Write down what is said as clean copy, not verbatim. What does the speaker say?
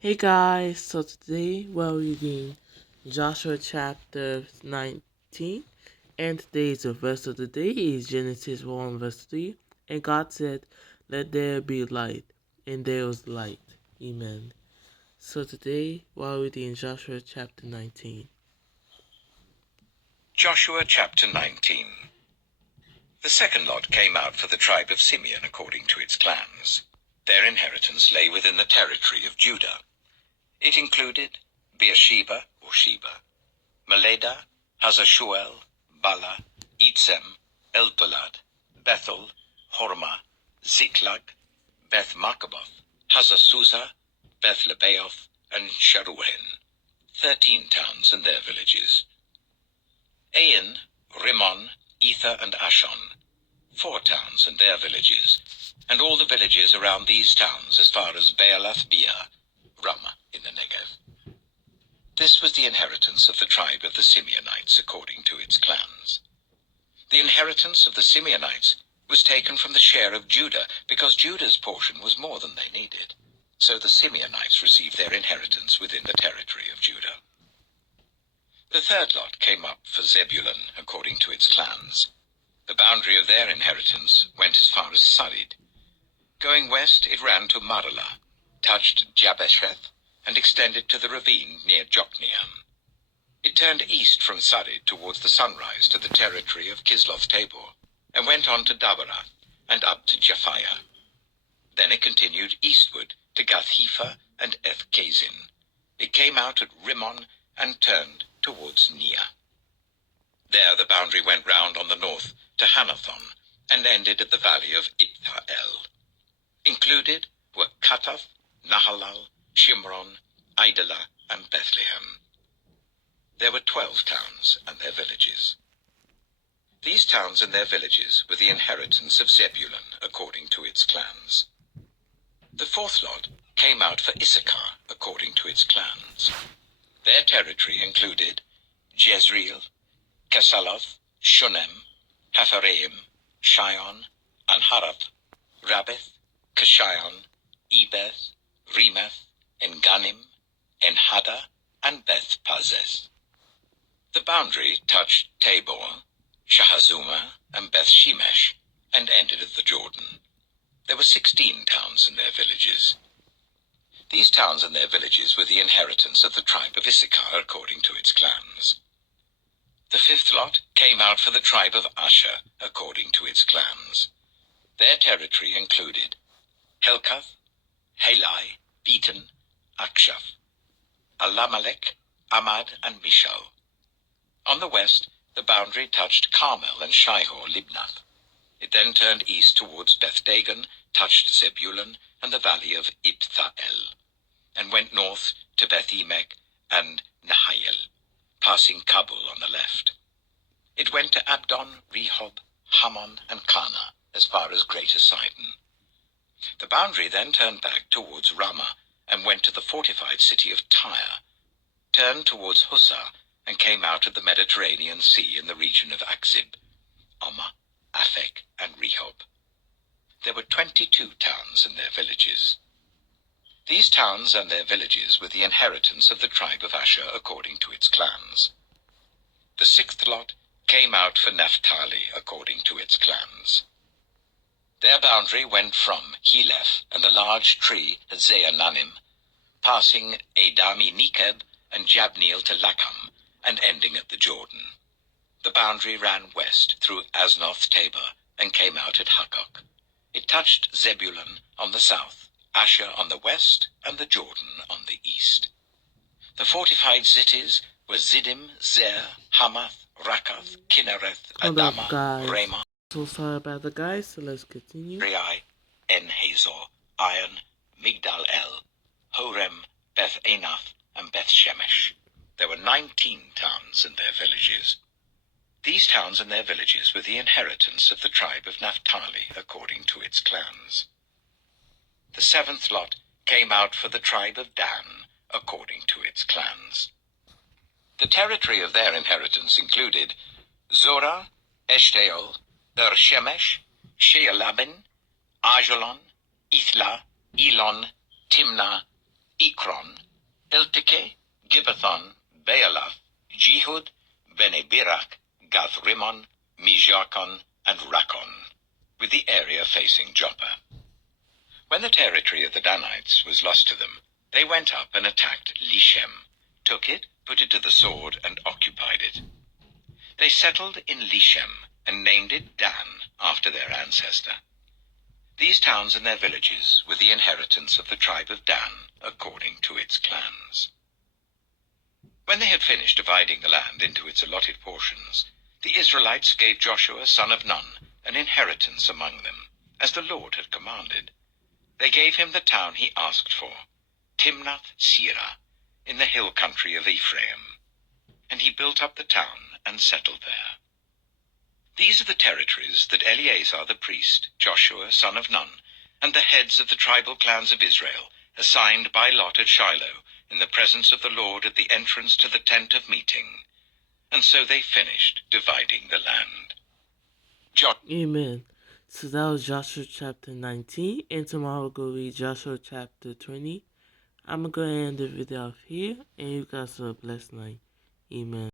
Hey guys, so today we're reading Joshua chapter 19, and today's verse of the day is Genesis 1 verse 3, and God said, "Let there be light," and there was light. Amen. So today we're reading Joshua chapter 19. Joshua chapter 19. The second lot came out for the tribe of Simeon according to its clans. Their inheritance lay within the territory of Judah. It included Beersheba or Sheba, Meleda, Hazashuel, Bala, Itzem, Eltolad, Bethel, Hormah, Ziklag, Beth Markaboth, Hazasusa, Beth Lebaoth, and Sharuhen, 13 towns and their villages. Ain, Rimmon, Ether, and Ashon, 4 towns and their villages, and all the villages around these towns as far as Baalath-beer, Ramah in the Negev. This was the inheritance of the tribe of the Simeonites according to its clans. The inheritance of the Simeonites was taken from the share of Judah, because Judah's portion was more than they needed. So the Simeonites received their inheritance within the territory of Judah. The third lot came up for Zebulun according to its clans. The boundary of their inheritance went as far as Sarid. Going west, it ran to Maralah, touched Jabesheth, and extended to the ravine near Jokneam. It turned east from Sarid towards the sunrise to the territory of Kisloth-Tabor, and went on to Dabarath and up to Japhia. Then it continued eastward to Gath-Hepher and Eth-Kazin. It came out at Rimmon and turned towards Nia. There the boundary went round on the north to Hanathon, and ended at the valley of Iptha-El. Included were Katath, Nahalal, Shimron, Idalah, and Bethlehem. There were 12 towns and their villages. These towns and their villages were the inheritance of Zebulun according to its clans. The fourth lot came out for Issachar according to its clans. Their territory included Jezreel, Kesaloth, Shunem, Hapharaim, Shion, Anharath, Rabbith, Kishion, Ebeth, Remeth, Enganim, Enhada, and Beth Pazez. The boundary touched Tabor, Shahazuma, and Beth Shemesh, and ended at the Jordan. There were 16 towns and their villages. These towns and their villages were the inheritance of the tribe of Issachar according to its clans. The fifth lot came out for the tribe of Asher according to its clans. Their territory included Helkath, Halai, Beaton, Akshaph, Alamelech, Amad, and Mishal. On the west, the boundary touched Carmel and Shihor-Libnath. It then turned east towards Beth-Dagon, touched Zebulun and the valley of Iptha-El, and went north to Beth-Emek and Nahayel, passing Kabul on the left. It went to Abdon, Rehob, Hammon, and Kana, as far as Greater Sidon. The boundary then turned back towards Ramah, and went to the fortified city of Tyre, turned towards Hussah, and came out of the Mediterranean Sea in the region of Akzib, Ammah, Aphek, and Rehob. There were 22 towns and their villages. These towns and their villages were the inheritance of the tribe of Asher according to its clans. The sixth lot came out for Naphtali according to its clans. Their boundary went from Heleph and the large tree at Zeananim, passing Adami Nekeb and Jabneel to Lacham, and ending at the Jordan. The boundary ran west through Aznoth Tabor and came out at Hukkok. It touched Zebulun on the south, Asher on the west, and the Jordan on the east. The fortified cities were Ziddim, Zer, Hamath, Rakath, Kinnereth, Hold up, Adama, guys. Ramah, So sorry about the guys, so let's continue. Rei, En-Hazor, Iron, Migdal-El, Horem, Beth-Anath, and Beth-Shemesh. There were 19 towns and their villages. These towns and their villages were the inheritance of the tribe of Naphtali according to its clans. The seventh lot came out for the tribe of Dan according to its clans. The territory of their inheritance included Zorah, Eshtaol, Shemesh, Shealabin, Ajalon, Ithla, Elon, Timnah, Ekron, Elteke, Gibbethon, Baalath, Jehud, Benebirak, Gath-Rimmon, Mijakon, and Rakon, with the area facing Joppa. When the territory of the Danites was lost to them, they went up and attacked Lishem, took it, put it to the sword, and occupied it. They settled in Lishem and named it Dan, after their ancestor. These towns and their villages were the inheritance of the tribe of Dan, according to its clans. When they had finished dividing the land into its allotted portions, the Israelites gave Joshua son of Nun an inheritance among them, as the Lord had commanded. They gave him the town he asked for, Timnath-Serah, in the hill country of Ephraim, and he built up the town and settled there. These are the territories that Eleazar the priest, Joshua son of Nun, and the heads of the tribal clans of Israel assigned by lot at Shiloh in the presence of the Lord at the entrance to the tent of meeting. And so they finished dividing the land. Amen. So that was Joshua chapter 19, and tomorrow we'll go read Joshua chapter 20. I'm going to end the video off here, and you guys have a blessed night. Amen.